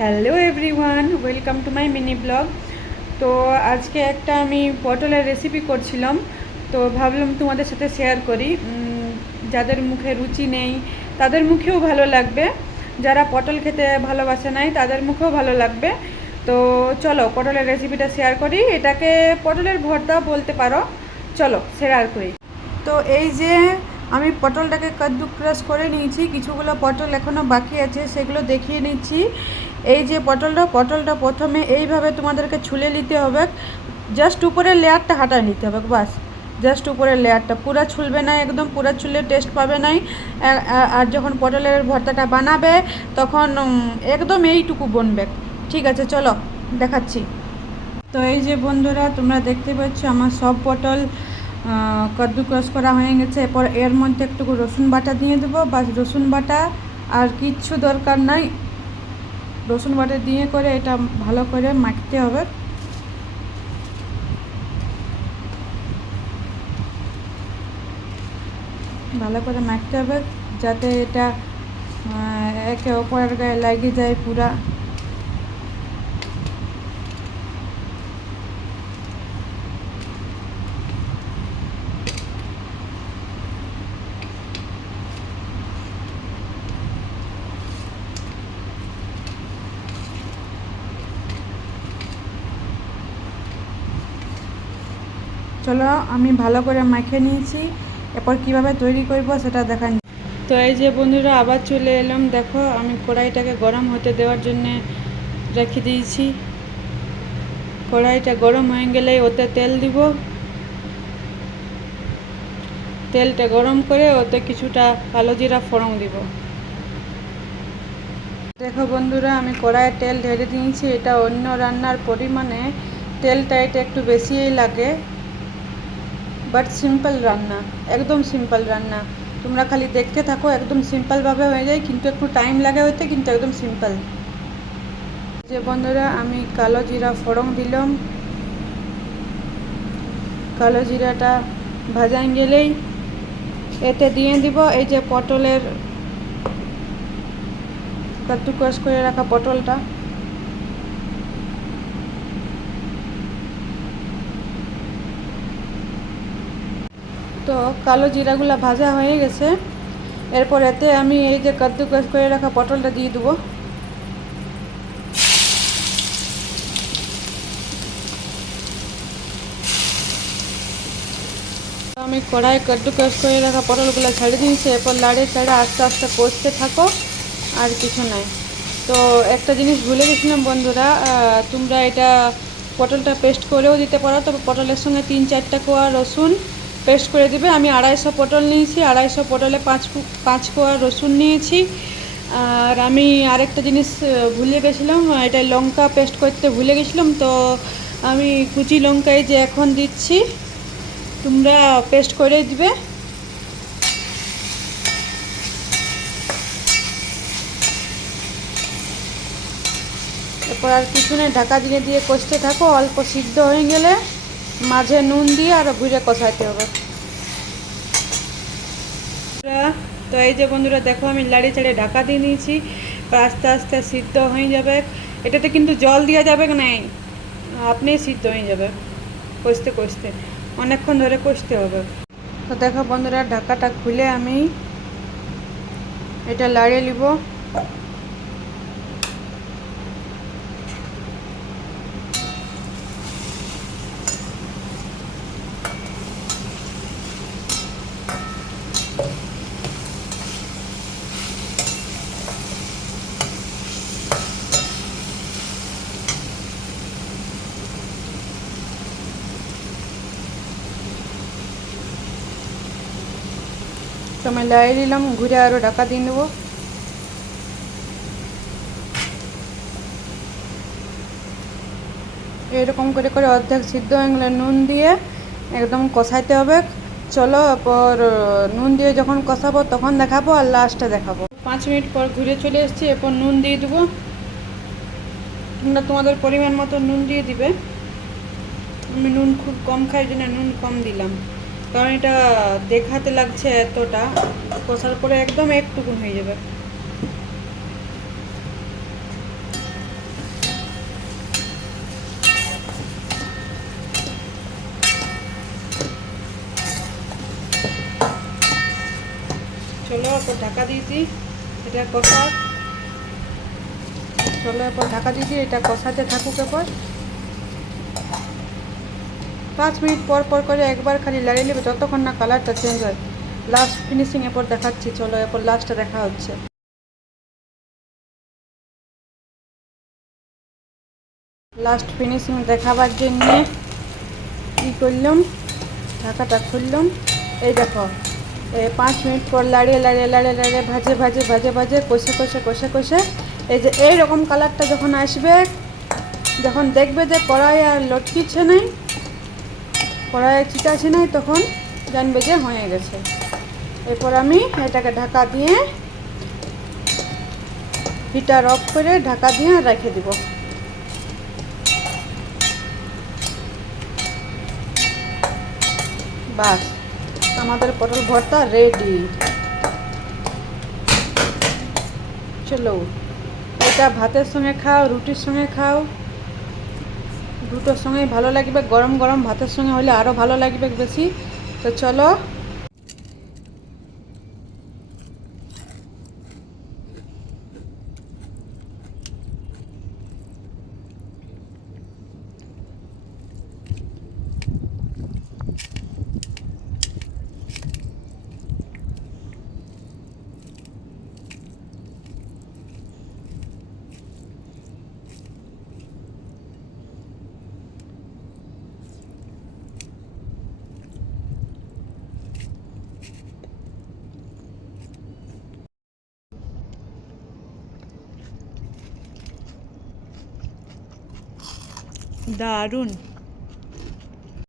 Hello everyone, welcome to my mini blog. তো আজকে একটা আমি পটলের রেসিপি করছিলাম, তো ভাবলাম তোমাদের সাথে শেয়ার করি। যাদের মুখে রুচি নেই তাদের মুখেও ভালো লাগবে, যারা পটল খেতে ভালোবাসে নাই তাদের মুখেও ভালো লাগবে। তো চলো পটলের রেসিপিটা শেয়ার করি। এটাকে পটলের ভর্তা বলতে পারো। চলো শেয়ার করি। তো এই যে আমি পটলটাকে কাদ্দু ক্রাশ করে নিয়েছি, কিছুগুলো পটল এখনও বাকি আছে, সেগুলো দেখিয়ে নিচ্ছি। এই যে পটলটা প্রথমে এইভাবে তোমাদেরকে ছুলে নিতে হবে, জাস্ট উপরের লেয়ারটা হাঁটায় নিতে হবে, বাস জাস্ট উপরের লেয়ারটা, পুরো ছুলবে না, একদম পুরো ছুলে টেস্ট পাবে নাই। আর যখন পটলের ভর্তাটা বানাবে তখন একদম এইটুকু বনবে। ঠিক আছে, চলো দেখাচ্ছি। তো এই যে বন্ধুরা, তোমরা দেখতে পাচ্ছ আমার সব পটল কদ্দু ক্রস করা হয়ে গেছে। এরপর এর মধ্যে একটু রসুন বাটা দিয়ে দেবো, বাস রসুন বাটা, আর কিচ্ছু দরকার নাই। রসুন বাটা দিয়ে করে এটা ভালো করে মাখতে হবে। ভালো করে মাখতে হবে যাতে এটা একে অপরের গায়ে লাগিয়ে যায় পুরা। চলো আমি ভালো করে মাখিয়ে নিয়েছি, এরপর কিভাবে তৈরি করব সেটা দেখান। তো এই যে বন্ধুরা, আবার চলে এলাম। দেখো আমি কড়াইটাকে গরম হতে দেওয়ার জন্যে রেখে দিয়েছি। কড়াইটা গরম হয়ে গেলে ওতে তেল দিব। তেলটা গরম করে ওতে কিছুটা কালো জিরা ফোড়ন দিব। দেখো বন্ধুরা, আমি কড়াইয়ে তেল ঢেলে দিয়েছি। এটা অন্য রান্নার পরিমাণে তেলটা এটা একটু বেশিই লাগে, বাট সিম্পল রান্না, একদম সিম্পল রান্না। তোমরা খালি দেখতে থাকো, একদম সিম্পলভাবে হয়ে যায়, কিন্তু একটু টাইম লাগে হতে, কিন্তু একদম সিম্পল। যে বন্ধুরা, আমি কালো জিরা ফোড়ন দিলাম। কালো জিরাটা ভাজা গেলেই এতে দিয়ে দিব এই যে পটলের কাদ্দু ক্রাশ করে রাখা পটলটা। তো কালো জিরাগুলো ভাজা হয়ে গেছে। এরপর এতে আমি এই যে কাদ্দু ক্রাশ করে রাখা পটলটা দিয়ে দেবো। আমি কড়াই কাদ্দু ক্রাশ করে রাখা পটলগুলো ছেড়ে দিয়েছি। এরপর লাড়ে ছাড়ে আস্তে আস্তে কষতে থাকো, আর কিছু নাই। তো একটা জিনিস ভুলে গেছিলাম বন্ধুরা, তোমরা এটা পটলটা পেস্ট করেও দিতে পারো, তবে পটলের সঙ্গে 3-4টা কোয়া রসুন পেস্ট করে দিবে। আমি 250 পটল নিয়েছি, 250 পটলে 5 কোয়া রসুন নিয়েছি। আর আমি আরেকটা জিনিস ভুলে গেছিলাম, এটা লঙ্কা পেস্ট করতে ভুলে গেছিলাম, তো আমি কুচি লঙ্কায় যে এখন দিচ্ছি, তোমরা পেস্ট করে দিবে। এরপর আর কিছু নেই, ঢাকা দিয়ে দিয়ে কষতে থাকো। অল্প সিদ্ধ হয়ে গেলে মাঝে নুন দিয়ে আর ঘুরে কষাইতে হবে। তো এই যে বন্ধুরা, দেখো আমি লাড়ি চাড়ে ঢাকা দিয়ে নিয়েছি, আস্তে আস্তে সিদ্ধ হয়ে যাবে। এটাতে কিন্তু জল দেওয়া যাবে না, আপনি সিদ্ধ হয়ে যাবে কষতে কষতে, অনেকক্ষণ ধরে কষতে হবে। তো দেখো বন্ধুরা, ঢাকাটা খুলে আমি এটা লাড়িয়ে নিব। তো আমি লাড়িয়ে নিলাম, ঘুরে আরও ঢাকা দিয়ে দেবো। এরকম করে করে অর্ধেক সিদ্ধ হয়ে গেলে নুন দিয়ে একদম কষাইতে হবে। চলো এরপর নুন দিয়ে যখন কষাবো তখন দেখাবো, আর লাস্টে দেখাবো। 5 মিনিট পর ঘুরে চলে এসেছি। এরপর নুন দিয়ে দেবো। তোমরা তোমাদের পরিমাণ মতো নুন দিয়ে দিবে। আমি নুন খুব কম খাই, জন্য নুন কম দিলাম, কারণ এটা দেখাতে লাগছে এতটা, কষার পরে একদম একটুকুন হয়ে যাবে। এরপর ঢাকা দিয়ে দিই, এটা কষা। চলো এরপর ঢাকা দিয়ে দিই, এটা কষাতে থাকুক। এরপর 5 মিনিট পর পর করে একবার খালি লাড়িয়ে নেবে, যতক্ষণ না কালারটা চেঞ্জ হয়। লাস্ট ফিনিশিং এরপর দেখাচ্ছি। চলো এরপর লাস্টটা দেখা হচ্ছে। লাস্ট ফিনিশিং দেখাবার জন্যে কী করলাম, ঢাকাটা খুললাম। এই দেখো 5 মিনিট পর লাড়িয়ে লাড়িয়ে লাড়িয়ে লাড়িয়ে ভাজে ভাজে ভাজে ভাজে কষে কষে কষে কষে এই যে এইরকম কালারটা যখন আসবে, যখন দেখবে যে কড়াই আর লটকিছে নাই, কড়াইয়ে চিটাছে নাই, তখন জানবে যে হয়ে গেছে। এরপর আমি এটাকে ঢাকা দিয়ে হিটার অফ করে ঢাকা দিয়ে রেখে দিব। বাস আমাদের পটল ভর্তা রেডি। চলো এটা ভাতের সঙ্গে খাও, রুটির সঙ্গে খাও, দুটোর সঙ্গে ভালো লাগবে। গরম গরম ভাতের সঙ্গে হলে আরও ভালো লাগবে বেশি। তো চলো দারুণ।